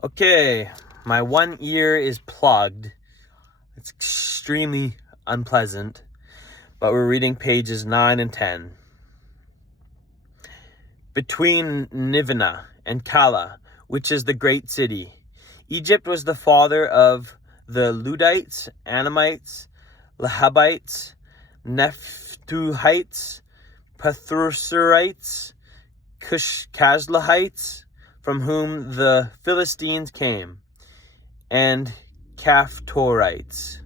Okay, my one ear is plugged. It's extremely unpleasant, but we're reading pages 9 and 10. Between Nineveh and Calah, which is the great city, Egypt was the father of the Ludites, Anamites, Lahabites, Nephtuhites, Pathrusites, Kazlahites, from whom the Philistines came, and Caphtorites.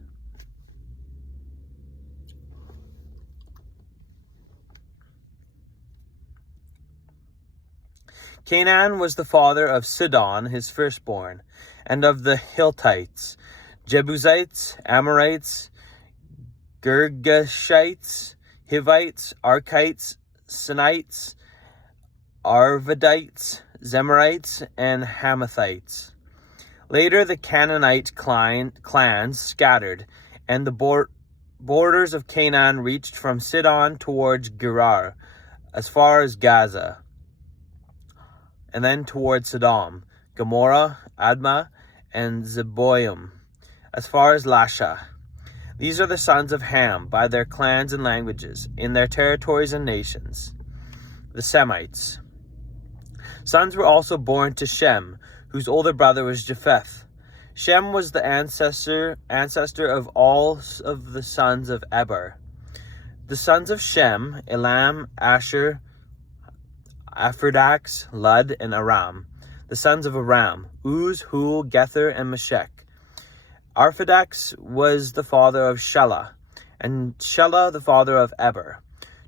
Canaan was the father of Sidon, his firstborn, and of the Hittites, Jebusites, Amorites, Girgashites, Hivites, Archites, Sinites, Arvadites, Zemarites, and Hamathites. Later the Canaanite clans scattered, and the borders of Canaan reached from Sidon towards Gerar, as far as Gaza, and then towards Sodom, Gomorrah, Admah, and Zeboim, as far as Lasha. These are the sons of Ham, by their clans and languages, in their territories and nations, the Semites. Sons were also born to Shem, whose older brother was Japheth. Shem was the ancestor of all of the sons of Eber. The sons of Shem, Elam, Asher, Aphrodite, Lud, and Aram. The sons of Aram, Uz, Hul, Gether, and Meshech. Arphaxad was the father of Shelah, and Shelah the father of Eber.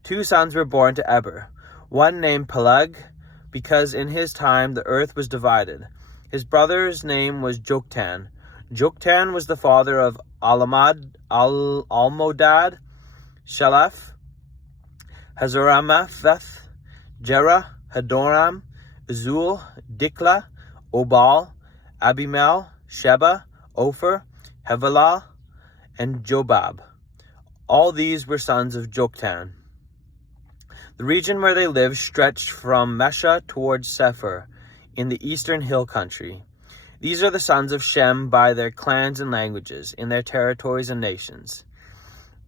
2 sons were born to Eber, one named Peleg, because in his time the earth was divided. His brother's name was Joktan. Joktan was the father of Almodad, Sheleph, Hazaramapheth, Jerah, Hadoram, Azul, Dikla, Obal, Abimel, Sheba, Ophir, Havilah, and Jobab. All these were sons of Joktan. The region where they lived stretched from Mesha towards Sephir, in the eastern hill country. These are the sons of Shem by their clans and languages, in their territories and nations.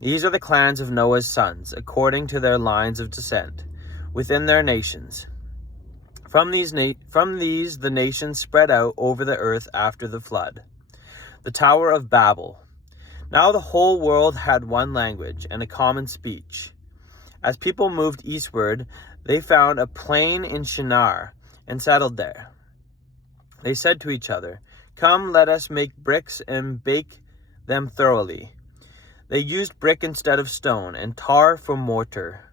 These are the clans of Noah's sons, according to their lines of descent, within their nations. From these the nations spread out over the earth after the flood. The Tower of Babel. Now the whole world had one language and a common speech. As people moved eastward, they found a plain in Shinar and settled there. They said to each other, "Come, let us make bricks and bake them thoroughly." They used brick instead of stone, and tar for mortar.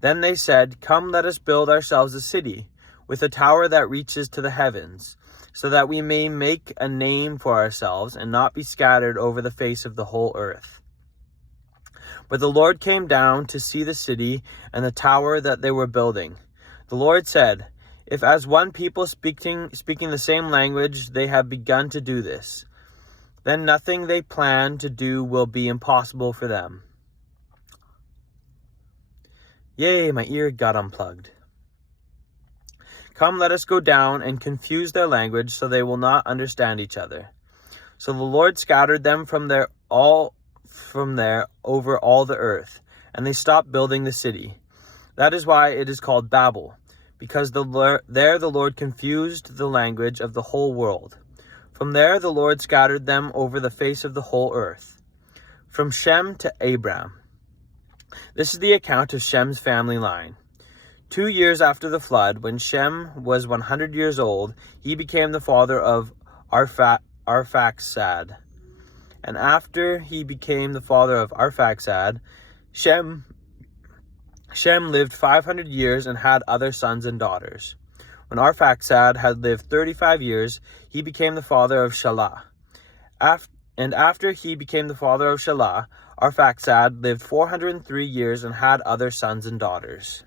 Then they said, "Come, let us build ourselves a city, with a tower that reaches to the heavens, so that we may make a name for ourselves and not be scattered over the face of the whole earth." But the Lord came down to see the city and the tower that they were building. The Lord said, "If as one people speaking the same language they have begun to do this, then nothing they plan to do will be impossible for them." Yay, my ear got unplugged. "Come, let us go down and confuse their language so they will not understand each other." So the Lord scattered them from there over all the earth, and they stopped building the city. That is why it is called Babel, because there the Lord confused the language of the whole world. From there the Lord scattered them over the face of the whole earth. From Shem to Abram. This is the account of Shem's family line. 2 years after the flood, when Shem was 100 years old, he became the father of Arphaxad. And after he became the father of Arphaxad, Shem lived 500 years and had other sons and daughters. When Arphaxad had lived 35 years, he became the father of Shelah. And after he became the father of Shelah, Arphaxad lived 403 years and had other sons and daughters.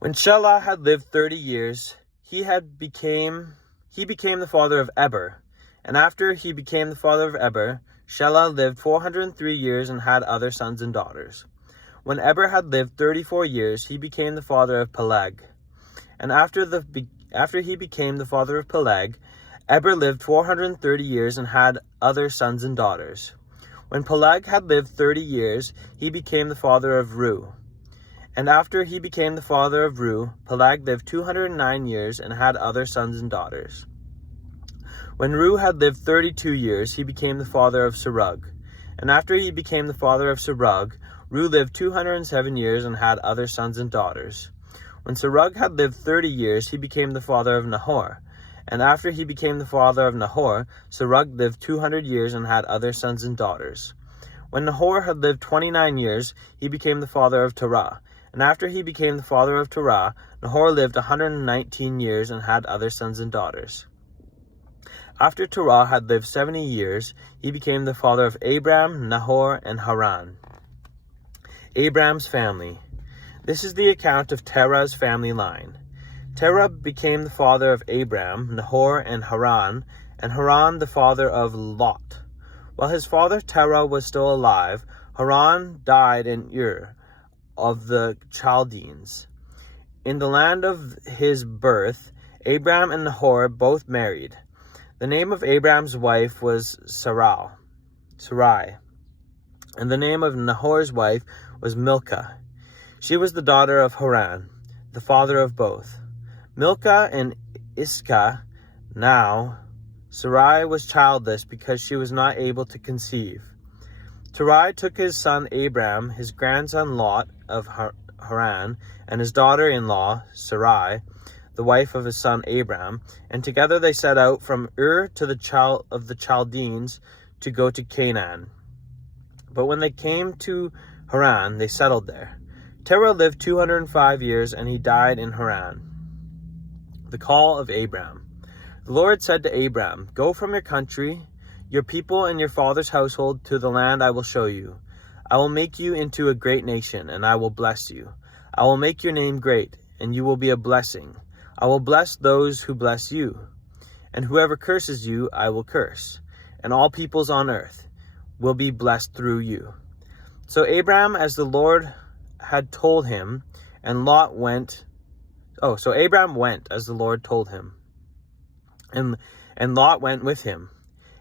When Shelah had lived 30 years, he became the father of Eber. And after he became the father of Eber, Shelah lived 403 years and had other sons and daughters. When Eber had lived 34 years, he became the father of Peleg. And after he became the father of Peleg, Eber lived 430 years and had other sons and daughters. When Peleg had lived 30 years, he became the father of Reu. And after he became the father of Reu, Peleg lived 209 years and had other sons and daughters. When Reu had lived 32 years, he became the father of Serug. And after he became the father of Serug, Reu lived 207 years and had other sons and daughters. When Serug had lived 30 years, he became the father of Nahor. And after he became the father of Nahor, Serug lived 200 years and had other sons and daughters. When Nahor had lived 29 years, he became the father of Terah. And after he became the father of Terah, Nahor lived 119 years and had other sons and daughters. After Terah had lived 70 years, he became the father of Abram, Nahor, and Haran. Abram's family. This is the account of Terah's family line. Terah became the father of Abram, Nahor, and Haran the father of Lot. While his father Terah was still alive, Haran died in Ur of the Chaldeans. In the land of his birth, Abram and Nahor both married. The name of Abram's wife was Sarai, and the name of Nahor's wife was Milcah. She was the daughter of Haran, the father of both. Milcah and Iscah. Now Sarai was childless because she was not able to conceive. Sarai took his son Abram, his grandson Lot of Haran, and his daughter-in-law Sarai, the wife of his son Abram, and together they set out from Ur to the Chaldeans to go to Canaan. But when they came to Haran, they settled there. Terah lived 205 years, and he died in Haran. The call of Abram. The Lord said to Abram, "Go from your country, your people, and your father's household to the land I will show you. I will make you into a great nation, and I will bless you. I will make your name great, and you will be a blessing. I will bless those who bless you, and whoever curses you I will curse, and all peoples on earth will be blessed through you." So Abram, as the Lord had told him, and Lot went. So Abram went as the Lord told him, and Lot went with him.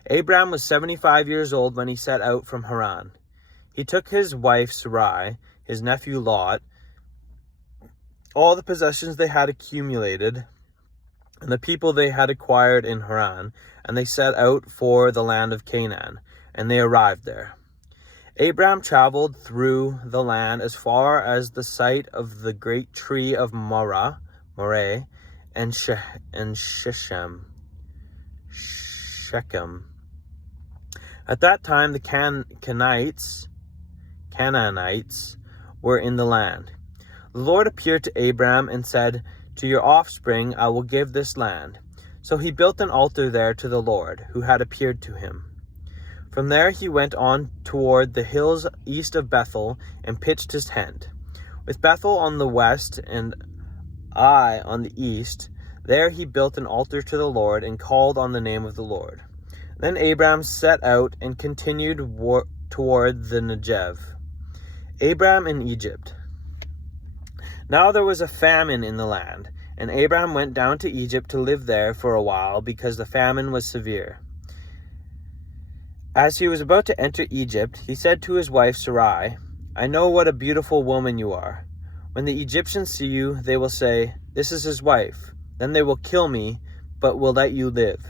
Abram was 75 years old when he set out from Haran. He took his wife Sarai, his nephew Lot, all the possessions they had accumulated, and the people they had acquired in Haran, and they set out for the land of Canaan, and they arrived there. Abram traveled through the land as far as the site of the great tree of Moreh, and Shechem. At that time the Canaanites were in the land. The Lord appeared to Abram and said, "To your offspring I will give this land." So he built an altar there to the Lord, who had appeared to him. From there he went on toward the hills east of Bethel and pitched his tent. With Bethel on the west and Ai on the east, there he built an altar to the Lord and called on the name of the Lord. Then Abram set out and continued toward the Negev. Abram in Egypt. Now there was a famine in the land, and Abram went down to Egypt to live there for a while because the famine was severe. As he was about to enter Egypt, he said to his wife Sarai, "I know what a beautiful woman you are. When the Egyptians see you, they will say, 'This is his wife.' Then they will kill me, but will let you live.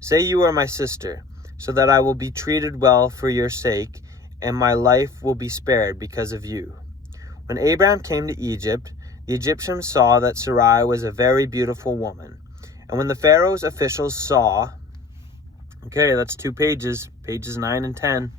Say you are my sister, so that I will be treated well for your sake, and my life will be spared because of you." When Abram came to Egypt, the Egyptians saw that Sarai was a very beautiful woman. And when the Pharaoh's officials saw, that's 2 pages, pages 9 and 10.